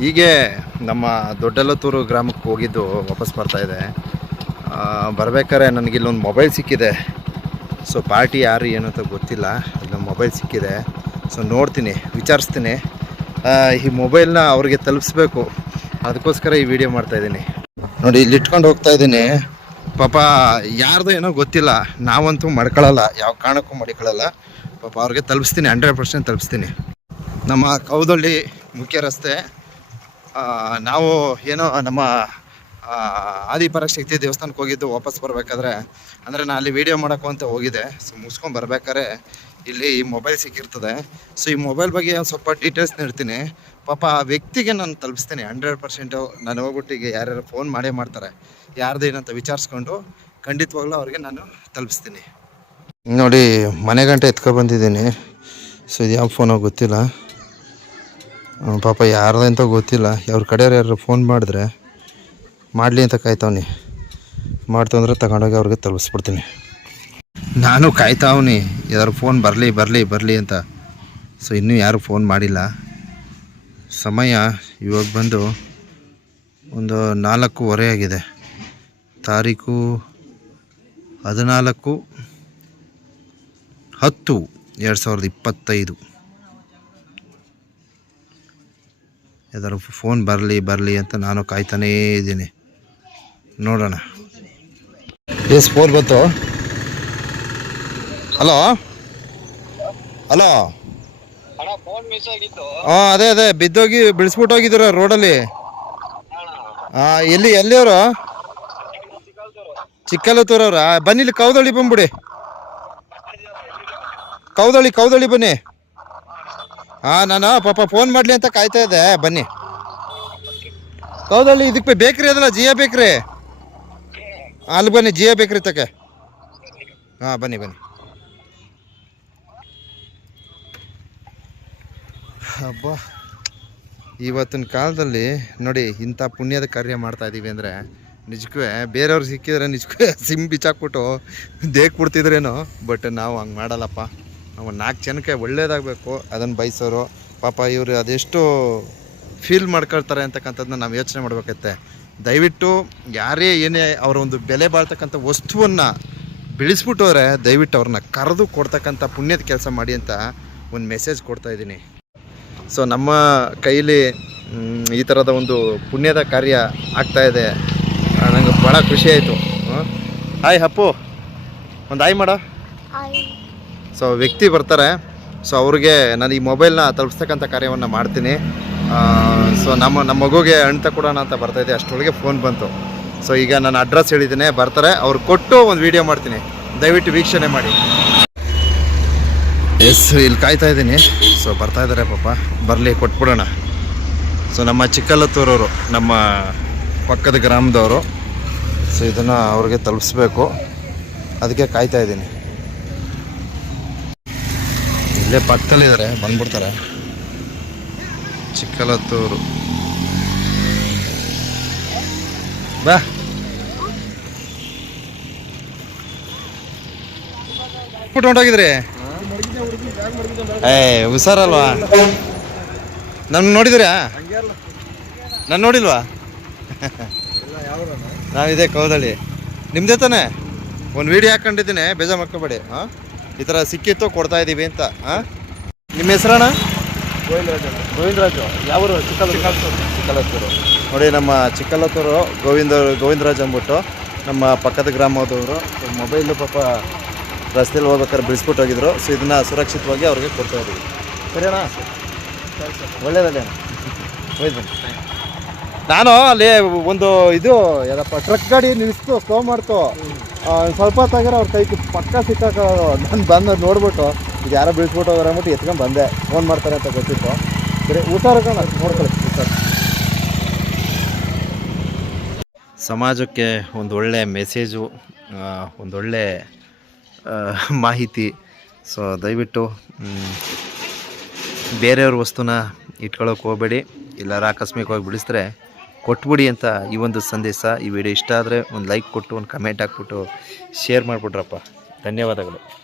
ಹೀಗೆ ನಮ್ಮ ದೊಡ್ಡಲತ್ತೂರು ಗ್ರಾಮಕ್ಕೆ ಹೋಗಿದ್ದು ವಾಪಸ್ ಬರ್ತಾಯಿದೆ ಬರ್ಬೇಕಾದ್ರೆ ನನಗೆ ಇಲ್ಲೊಂದು ಮೊಬೈಲ್ ಸಿಕ್ಕಿದೆ. ಸೊ, ಪಾರ್ಟಿ ಯಾರು ಏನು ಅಂತ ಗೊತ್ತಿಲ್ಲ. ಇಲ್ಲೊಂದು ಮೊಬೈಲ್ ಸಿಕ್ಕಿದೆ. ಸೊ, ನೋಡ್ತೀನಿ, ವಿಚಾರಿಸ್ತೀನಿ. ಈ ಮೊಬೈಲ್ನ ಅವ್ರಿಗೆ ತಲುಪಿಸ್ಬೇಕು. ಅದಕ್ಕೋಸ್ಕರ ಈ ವಿಡಿಯೋ ಮಾಡ್ತಾಯಿದ್ದೀನಿ ನೋಡಿ, ಇಲ್ಲಿ ಇಟ್ಕೊಂಡು ಹೋಗ್ತಾ ಇದ್ದೀನಿ. ಪಾಪ, ಯಾರ್ದು ಏನೋ ಗೊತ್ತಿಲ್ಲ. ನಾವಂತೂ ಮಡ್ಕೊಳ್ಳಲ್ಲ. ಯಾವ ಕಾರಣಕ್ಕೂ ಮಡ್ಕೊಳ್ಳಲ್ಲ. ಪಾಪ, ಅವ್ರಿಗೆ ತಲುಪಿಸ್ತೀನಿ, ಹಂಡ್ರೆಡ್ ಪರ್ಸೆಂಟ್ ತಲುಪಿಸ್ತೀನಿ. ನಮ್ಮ ಕೌದಳ್ಳಿ ಮುಖ್ಯ ರಸ್ತೆ. ನಾವು ಏನೋ ನಮ್ಮ ಆದಿಪರಾಶಕ್ತಿ ದೇವಸ್ಥಾನಕ್ಕೆ ಹೋಗಿದ್ದು ವಾಪಸ್ ಬರಬೇಕಾದ್ರೆ, ಅಂದರೆ ನಾನು ಅಲ್ಲಿ ವೀಡಿಯೋ ಮಾಡೋಕ್ಕೂ ಅಂತ ಹೋಗಿದ್ದೆ ಸೊ, ಮುಗಿಸ್ಕೊಂಡು ಬರ್ಬೇಕಾದ್ರೆ ಇಲ್ಲಿ ಈ ಮೊಬೈಲ್ ಸಿಕ್ಕಿರ್ತದೆ. ಸೊ, ಈ ಮೊಬೈಲ್ ಬಗ್ಗೆ ಸ್ವಲ್ಪ ಡೀಟೇಲ್ಸ್ ನೀಡ್ತೀನಿ. ಪಾಪ, ಆ ವ್ಯಕ್ತಿಗೆ ನಾನು ತಲುಪಿಸ್ತೀನಿ. ಹಂಡ್ರೆಡ್ ಪರ್ಸೆಂಟು ನಾನು ಹೋಗ್ಬಿಟ್ಟಿಗೆ ಯಾರ್ಯಾರು ಫೋನ್ ಮಾಡೇ ಮಾಡ್ತಾರೆ. ಯಾರ್ದು ಏನಂತ ವಿಚಾರಿಸ್ಕೊಂಡು ಖಂಡಿತವಾಗ್ಲೂ ಅವ್ರಿಗೆ ನಾನು ತಲುಪಿಸ್ತೀನಿ. ನೋಡಿ, ಮನೆ ಗಂಟೆ ಎತ್ಕೊ ಬಂದಿದ್ದೀನಿ. ಸೊ ಇದು ಯಾವ ಫೋನೋ ಗೊತ್ತಿಲ್ಲ. ಪಾಪ ಯಾರ್ದಂತ ಗೊತ್ತಿಲ್ಲ. ಅವ್ರ ಕಡೆಯವ್ರು ಯಾರು ಫೋನ್ ಮಾಡಿದ್ರೆ ಮಾಡಲಿ ಅಂತ ಕಾಯ್ತಾವ್ನಿ. ಮಾಡ್ತಂದ್ರೆ ತಗೊಂಡೋಗಿ ಅವ್ರಿಗೆ ತಲುಪಿಸ್ಬಿಡ್ತೀನಿ. ನಾನು ಕಾಯ್ತಾವ್ನಿ, ಯಾರು ಫೋನ್ ಬರಲಿ ಬರಲಿ ಬರಲಿ ಅಂತ. ಸೊ ಇನ್ನೂ ಯಾರು ಫೋನ್ ಮಾಡಿಲ್ಲ. ಸಮಯ ಇವಾಗ ಬಂದು ಒಂದು ನಾಲ್ಕೂವರೆ ಆಗಿದೆ. ತಾರೀಕು ಹದಿನಾಲ್ಕು ಹತ್ತು ಎರಡು ಸಾವಿರದ ಇಪ್ಪತ್ತೈದು. ಯಾವ್ದಾದ್ರು ಫೋನ್ ಬರಲಿ ಬರಲಿ ಅಂತ ನಾನು ಕಾಯ್ತಾನೇ ಇದ್ದೀನಿ. ನೋಡೋಣ. ಎಸ್ ಫೋನ್ ಬಂತು? ಹಲೋ? ಹಲೋ? ಅಣ್ಣ ಫೋನ್ ಮಿಸ್ ಆಗಿತ್ತು. ಹಾಂ ಅದೇ ಅದೇ ಬಿದ್ದೋಗಿ ಬಿಡಿಸ್ಬಿಟ್ಟು ಹೋಗಿದ್ದೀರ ರೋಡಲ್ಲಿ? ಹಾಂ ಎಲ್ಲಿ ಎಲ್ಲಿಯವರು? ಚಿಕ್ಕಲ್ಲೂತೂರವ್ರ ಬನ್ನಿ ಇಲ್ಲಿ ಕೌದಳ್ಳಿ ಬಂದ್ಬಿಡಿ. ಕೌದಳ್ಳಿ ಕೌದಳ್ಳಿ ಬನ್ನಿ. ಹಾಂ ನಾನು, ಪಾಪ ಫೋನ್ ಮಾಡಲಿ ಅಂತ ಕಾಯ್ತಾ ಇದ್ದೆ. ಬನ್ನಿ. ಹೌದಲ್ಲಿ ಇದಕ್ಕೆ ಬೇಕ್ರಿ ಅದಲ್ಲ, ಜಿಯಾ ಬೇಕ್ರಿ. ಅಲ್ಲಿ ಬನ್ನಿ, ಜಿಯಾ ಬೇಕ್ರಿ ತಕ್ಕೆ. ಹಾಂ, ಬನ್ನಿ ಬನ್ನಿ. ಹಬ್ಬ. ಇವತ್ತಿನ ಕಾಲದಲ್ಲಿ ನೋಡಿ, ಇಂಥ ಪುಣ್ಯದ ಕಾರ್ಯ ಮಾಡ್ತಾ ಇದ್ದೀವಿ ಅಂದರೆ, ನಿಜಕ್ಕೂ, ಬೇರೆಯವ್ರು ಸಿಕ್ಕಿದ್ರೆ ನಿಜಕ್ಕೂ ಸಿಮ್ ಬಿಚ್ಚಾಕ್ಬಿಟ್ಟು ದೇಕ್ ಬಿಡ್ತಿದ್ರೇನೋ ಬಟ್ ನಾವು ಹಂಗೆ ಮಾಡಲ್ಲಪ್ಪ. ನಾವು ನಾಲ್ಕು ಜನಕ್ಕೆ ಒಳ್ಳೇದಾಗಬೇಕು, ಅದನ್ನು ಬಯಸೋರು. ಪಾಪ ಇವರು ಅದೆಷ್ಟು ಫೀಲ್ ಮಾಡ್ಕೊಳ್ತಾರೆ ಅಂತಕ್ಕಂಥದ್ದನ್ನ ನಾವು ಯೋಚನೆ ಮಾಡಬೇಕೈತೆ. ದಯವಿಟ್ಟು ಯಾರೇ ಏನೇ ಅವರ ಒಂದು ಬೆಲೆ ಬಾಳ್ತಕ್ಕಂಥ ವಸ್ತುವನ್ನು ಬೆಳೆಸ್ಬಿಟ್ಟವ್ರೆ ದಯವಿಟ್ಟು ಅವ್ರನ್ನ ಕರೆದು ಕೊಡ್ತಕ್ಕಂಥ ಪುಣ್ಯದ ಕೆಲಸ ಮಾಡಿ ಅಂತ ಒಂದು ಮೆಸೇಜ್ ಕೊಡ್ತಾ ಇದ್ದೀನಿ. ಸೊ ನಮ್ಮ ಕೈಲಿ ಈ ಥರದ ಒಂದು ಪುಣ್ಯದ ಕಾರ್ಯ ಆಗ್ತಾಯಿದೆ ನನಗೆ ಭಾಳ ಖುಷಿ ಆಯಿತು. ಹಾಯ್ ಹಪ್ಪು ಒಂದು ಹಾಯ್ ಮಾಡೋ. ಸೊ ವ್ಯಕ್ತಿ ಬರ್ತಾರೆ. ಸೊ ಅವ್ರಿಗೆ ನಾನು ಈ ಮೊಬೈಲ್ನ ತಲುಪಿಸ್ತಕ್ಕಂಥ ಕಾರ್ಯವನ್ನು ಮಾಡ್ತೀನಿ. ಸೊ ನಮ್ಮ ನಮ್ಮ ಮಗುಗೆ ಅಣ್ಣ ಕೊಡೋಣ ಅಂತ ಬರ್ತಾಯಿದ್ದೆ ಅಷ್ಟರೊಳಗೆ ಫೋನ್ ಬಂತು. ಸೊ ಈಗ ನಾನು ಅಡ್ರೆಸ್ ಹೇಳಿದ್ದೀನಿ. ಬರ್ತಾರೆ. ಅವ್ರು ಕೊಟ್ಟು ಒಂದು ವೀಡಿಯೋ ಮಾಡ್ತೀನಿ. ದಯವಿಟ್ಟು ವೀಕ್ಷಣೆ ಮಾಡಿ. ಎಸ್ ಇಲ್ಲಿ ಕಾಯ್ತಾ ಇದ್ದೀನಿ. ಸೊ ಬರ್ತಾ ಇದ್ದಾರೆ ಪಾಪ. ಬರಲಿ, ಕೊಟ್ಬಿಡೋಣ. ಸೊ ನಮ್ಮ ಚಿಕ್ಕಲ್ಲತ್ತೂರವರು ನಮ್ಮ ಪಕ್ಕದ ಗ್ರಾಮದವರು. ಸೊ ಇದನ್ನು ಅವ್ರಿಗೆ ತಲುಪಿಸ್ಬೇಕು. ಅದಕ್ಕೆ ಕಾಯ್ತಾ ಇದ್ದೀನಿ. ಇಲ್ಲೇ ಪಕ್ಕದಲ್ಲಿದ್ದಾರೆ ಬಂದ್ಬಿಡ್ತಾರೆ. ಚಿಕ್ಕಲತ್ತೂರು. ಬಾ. ಬಿಟ್ಟು ಹೊಂಟೋಗಿದ್ರಿ? ಏ, ಹುಷಾರಲ್ವಾ? ನನ್ನ ನೋಡಿದ್ರಾ? ನಾನು ನೋಡಿಲ್ವಾ? ನಾವಿದೆ ಕೌದಳ್ಳಿ. ನಿಮ್ದೇ ತಾನೆ? ಒಂದು ವಿಡಿಯೋ ಹಾಕೊಂಡಿದ್ದೀನಿ, ಬೇಜಾರು ಮಾಡ್ಕೋಬೇಡಿ, ಹಾಂ? ಈ ಥರ ಸಿಕ್ಕಿತ್ತು ಕೊಡ್ತಾ ಇದ್ದೀವಿ ಅಂತ ಹಾಂ ನಿಮ್ಮ ಹೆಸರಣ್ಣ? ಗೋವಿಂದರಾಜು. ಯಾವ ಚಿಕ್ಕಲತ್ತೂರು ಚಿಕ್ಕಲತ್ತೂರು ನೋಡಿ ನಮ್ಮ ಚಿಕ್ಕಲತ್ತೂರು ಗೋವಿಂದ ಗೋವಿಂದರಾಜ್ ಅಂದ್ಬಿಟ್ಟು ನಮ್ಮ ಪಕ್ಕದ ಗ್ರಾಮದವರು ಮೊಬೈಲು ಪಾಪ ರಸ್ತೆಯಲ್ಲಿ ಹೋಗ್ಬೇಕಾದ್ರೆ ಬಿಡಿಸ್ಬಿಟ್ಟು ಹೋಗಿದ್ರು. ಸೊ ಇದನ್ನು ಸುರಕ್ಷಿತವಾಗಿ ಅವ್ರಿಗೆ ಕೊಡ್ತಾ ಇದ್ದೀವಿ ಸರಿಯಣ್ಣ? ಒಳ್ಳೇದಲ್ಲೇ? ಹೋಯ್ತು. ನಾನು ಅಲ್ಲಿ ಒಂದು ಇದು ಯಾರಪ್ಪ ಟ್ರಕ್ ಗಾಡಿ ನಿಲ್ಲಿಸ್ತು ಸ್ಲೋ ಮಾಡ್ತು. ಸ್ವಲ್ಪ ಹೊತ್ತಾಗಿರೋ ಅವ್ರ ಕೈ ಪಕ್ಕ ಸಿಕ್ಕಾಕೊಳ್ಳೋದು ನಾನು ಬಂದು ನೋಡ್ಬಿಟ್ಟು, ಇದು ಯಾರೋ ಬೀಳ್ಸ್ಬಿಟ್ಟು ಹೋಗ್ರೆ ಅಂದ್ಬಿಟ್ಟು ಎತ್ಕೊಂಡು ಬಂದೆ. ಫೋನ್ ಮಾಡ್ತಾರೆ ಅಂತ ಗೊತ್ತಿತ್ತು. ಸರಿ ಹುಷಾರು ನೋಡ್ಕೊಳ್ಳಿ ಹುಷಾರು ಸಮಾಜಕ್ಕೆ ಒಂದು ಮೆಸೇಜು ಒಂದೊಳ್ಳೆ ಮಾಹಿತಿ. ಸೊ ದಯವಿಟ್ಟು ಬೇರೆಯವ್ರ ವಸ್ತುನ ಇಟ್ಕೊಳ್ಳೋಕೆ ಹೋಗಬೇಡಿ. ಎಲ್ಲಾರು ಆಕಸ್ಮಿಕವಾಗಿ ಬಿಡಿಸಿದ್ರೆ ಕೊಟ್ಬಿಡಿ ಅಂತ ಈ ಒಂದು ಸಂದೇಶ. ಈ ವಿಡಿಯೋ ಇಷ್ಟ ಆದರೆ ಒಂದು ಲೈಕ್ ಕೊಟ್ಟು, ಒಂದು ಕಮೆಂಟ್ ಹಾಕ್ಬಿಟ್ಟು ಶೇರ್ ಮಾಡಿಬಿಟ್ರಪ್ಪ. ಧನ್ಯವಾದಗಳು.